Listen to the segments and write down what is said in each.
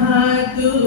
هاتوا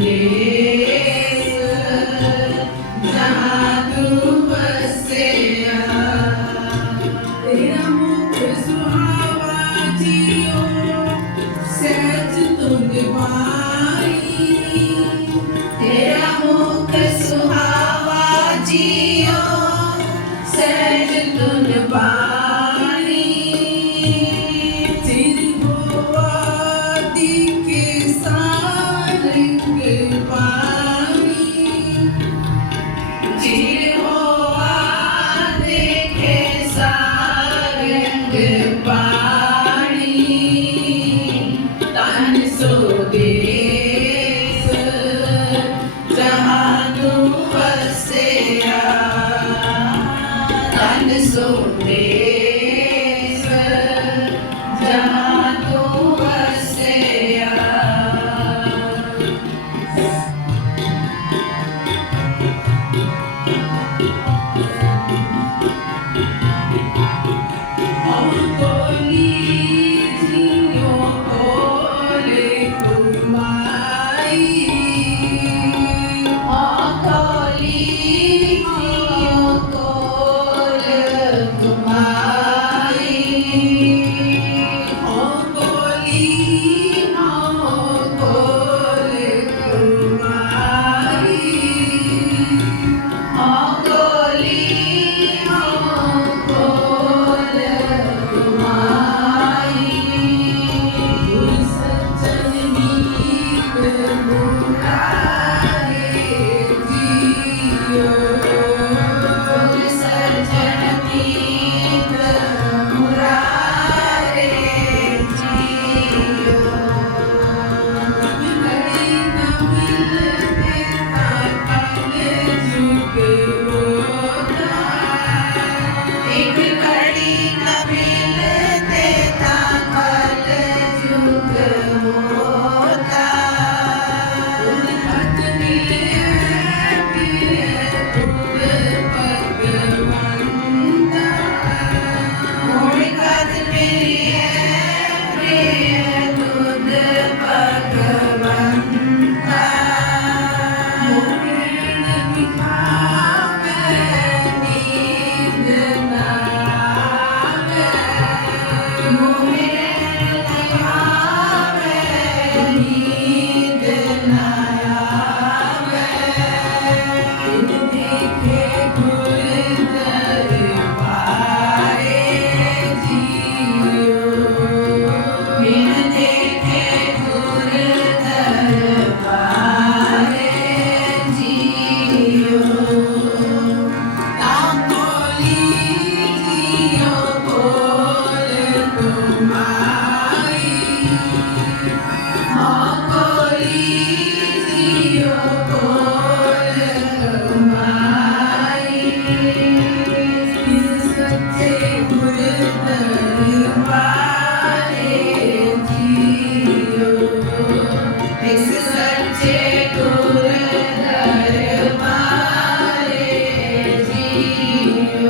day.